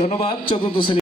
ধন্যবাদ চতুর্থ শ্রেণি